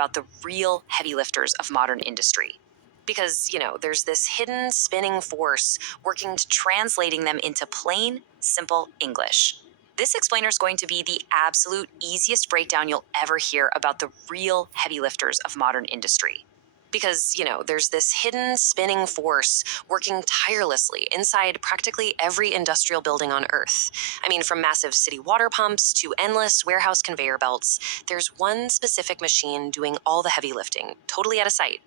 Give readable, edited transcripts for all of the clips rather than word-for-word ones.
about the real heavy lifters of modern industry. Because, there's this hidden spinning force working to translating them into plain, simple English. This explainer is going to be the absolute easiest breakdown you'll ever hear about the real heavy lifters of modern industry. Because, there's this hidden spinning force working tirelessly inside practically every industrial building on Earth. I mean, from massive city water pumps to endless warehouse conveyor belts, there's one specific machine doing all the heavy lifting, totally out of sight.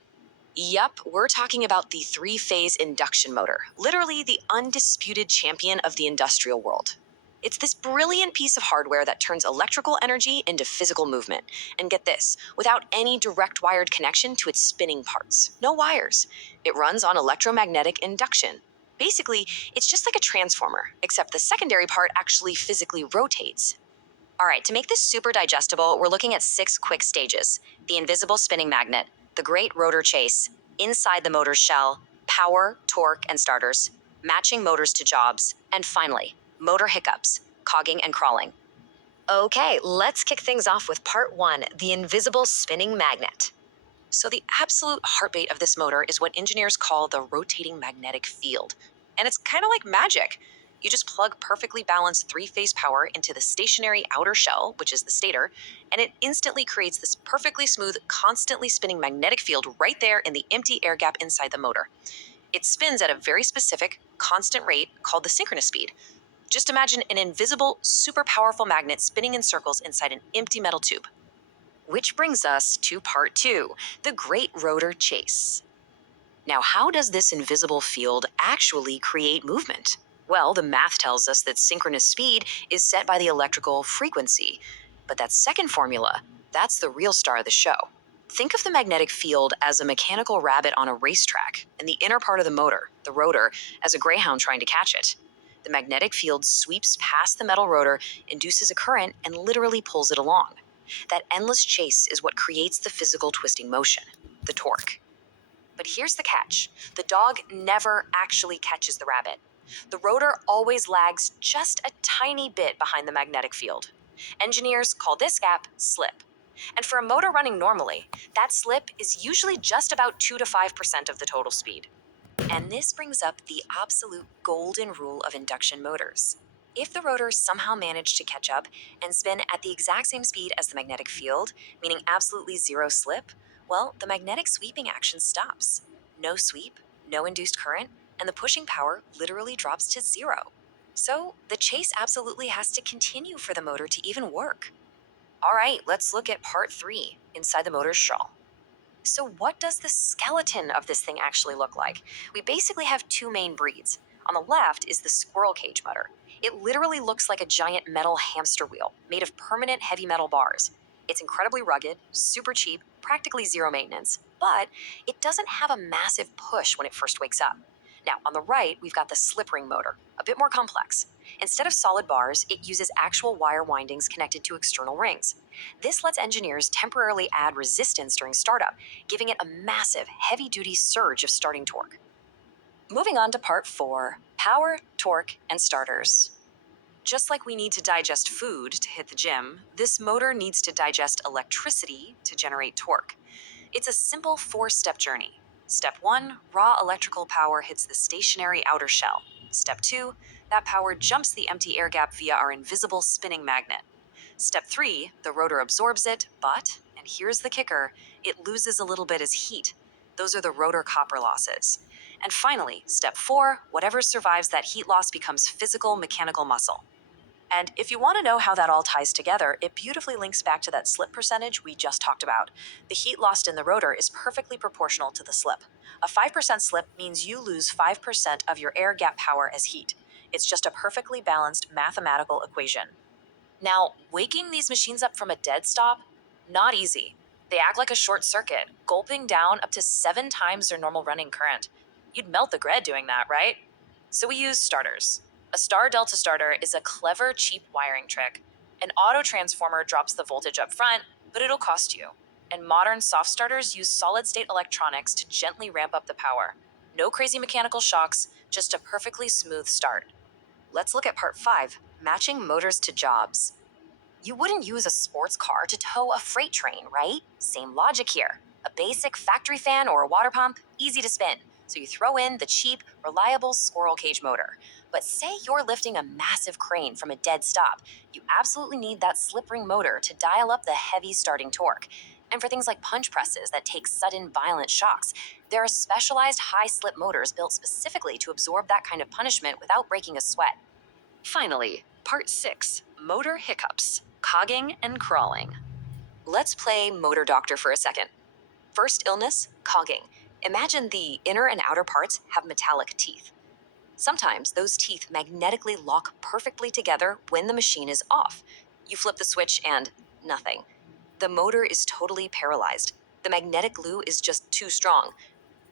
Yup, we're talking about the three-phase induction motor, literally the undisputed champion of the industrial world. It's this brilliant piece of hardware that turns electrical energy into physical movement. And get this, without any direct wired connection to its spinning parts. No wires. It runs on electromagnetic induction. Basically, it's just like a transformer, except the secondary part actually physically rotates. All right, to make this super digestible, we're looking at 6 quick stages. The invisible spinning magnet, the great rotor chase, inside the motor's shell, power, torque, and starters, matching motors to jobs, and finally, motor hiccups, cogging and crawling. Okay, let's kick things off with part 1, the invisible spinning magnet. So the absolute heartbeat of this motor is what engineers call the rotating magnetic field. And it's kind of like magic. You just plug perfectly balanced 3-phase power into the stationary outer shell, which is the stator, and it instantly creates this perfectly smooth, constantly spinning magnetic field right there in the empty air gap inside the motor. It spins at a very specific, constant rate called the synchronous speed. Just imagine an invisible, super powerful magnet spinning in circles inside an empty metal tube. Which brings us to part 2, the great rotor chase. Now, how does this invisible field actually create movement? Well, the math tells us that synchronous speed is set by the electrical frequency. But that second formula, that's the real star of the show. Think of the magnetic field as a mechanical rabbit on a racetrack, and the inner part of the motor, the rotor, as a greyhound trying to catch it. The magnetic field sweeps past the metal rotor, induces a current, and literally pulls it along. That endless chase is what creates the physical twisting motion, the torque. But here's the catch. The dog never actually catches the rabbit. The rotor always lags just a tiny bit behind the magnetic field. Engineers call this gap slip. And for a motor running normally, that slip is usually just about 2 to 5% of the total speed. And this brings up the absolute golden rule of induction motors. If the rotor somehow managed to catch up and spin at the exact same speed as the magnetic field, meaning absolutely zero slip, well, the magnetic sweeping action stops. No sweep, no induced current, and the pushing power literally drops to zero. So the chase absolutely has to continue for the motor to even work. All right, let's look at part 3, inside the motor's shell. So what does the skeleton of this thing actually look like? We basically have 2 main breeds. On the left is the squirrel cage motor. It literally looks like a giant metal hamster wheel made of permanent heavy metal bars. It's incredibly rugged, super cheap, practically zero maintenance, but it doesn't have a massive push when it first wakes up. Now, on the right, we've got the slip ring motor, a bit more complex. Instead of solid bars, it uses actual wire windings connected to external rings. This lets engineers temporarily add resistance during startup, giving it a massive, heavy-duty surge of starting torque. Moving on to part 4, power, torque, and starters. Just like we need to digest food to hit the gym, this motor needs to digest electricity to generate torque. It's a simple 4-step journey. Step 1, raw electrical power hits the stationary outer shell. Step 2, that power jumps the empty air gap via our invisible spinning magnet. Step 3, the rotor absorbs it, but, and here's the kicker, it loses a little bit as heat. Those are the rotor copper losses. And finally, step 4, whatever survives that heat loss becomes physical mechanical muscle. And if you want to know how that all ties together, it beautifully links back to that slip percentage we just talked about. The heat lost in the rotor is perfectly proportional to the slip. A 5% slip means you lose 5% of your air gap power as heat. It's just a perfectly balanced mathematical equation. Now, waking these machines up from a dead stop? Not easy. They act like a short circuit, gulping down up to 7 times their normal running current. You'd melt the grid doing that, right? So we use starters. A star delta starter is a clever, cheap wiring trick. An auto transformer drops the voltage up front, but it'll cost you. And modern soft starters use solid-state electronics to gently ramp up the power. No crazy mechanical shocks, just a perfectly smooth start. Let's look at part 5, matching motors to jobs. You wouldn't use a sports car to tow a freight train, right? Same logic here. A basic factory fan or a water pump, easy to spin. So you throw in the cheap, reliable squirrel cage motor. But say you're lifting a massive crane from a dead stop. You absolutely need that slip ring motor to dial up the heavy starting torque. And for things like punch presses that take sudden violent shocks, there are specialized high slip motors built specifically to absorb that kind of punishment without breaking a sweat. Finally, part 6, motor hiccups, cogging and crawling. Let's play motor doctor for a second. First illness, cogging. Imagine the inner and outer parts have metallic teeth. Sometimes those teeth magnetically lock perfectly together when the machine is off. You flip the switch and nothing. The motor is totally paralyzed. The magnetic glue is just too strong.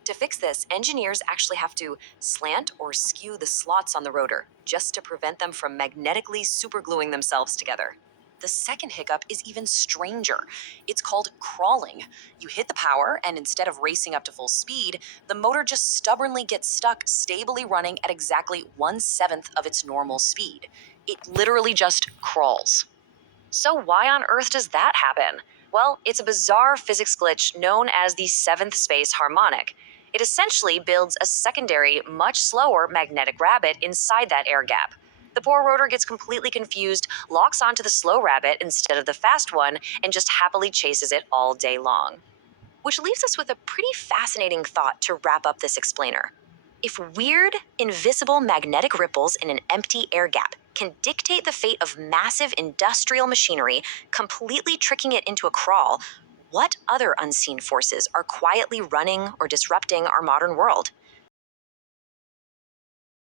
To fix this, engineers actually have to slant or skew the slots on the rotor just to prevent them from magnetically supergluing themselves together. The second hiccup is even stranger. It's called crawling. You hit the power, and instead of racing up to full speed, the motor just stubbornly gets stuck, stably running at exactly 1/7 of its normal speed. It literally just crawls. So, why on earth does that happen? Well, it's a bizarre physics glitch known as the seventh space harmonic. It essentially builds a secondary, much slower magnetic rabbit inside that air gap. The poor rotor gets completely confused, locks onto the slow rabbit instead of the fast one, and just happily chases it all day long. Which leaves us with a pretty fascinating thought to wrap up this explainer. If weird, invisible magnetic ripples in an empty air gap can dictate the fate of massive industrial machinery, completely tricking it into a crawl, what other unseen forces are quietly running or disrupting our modern world?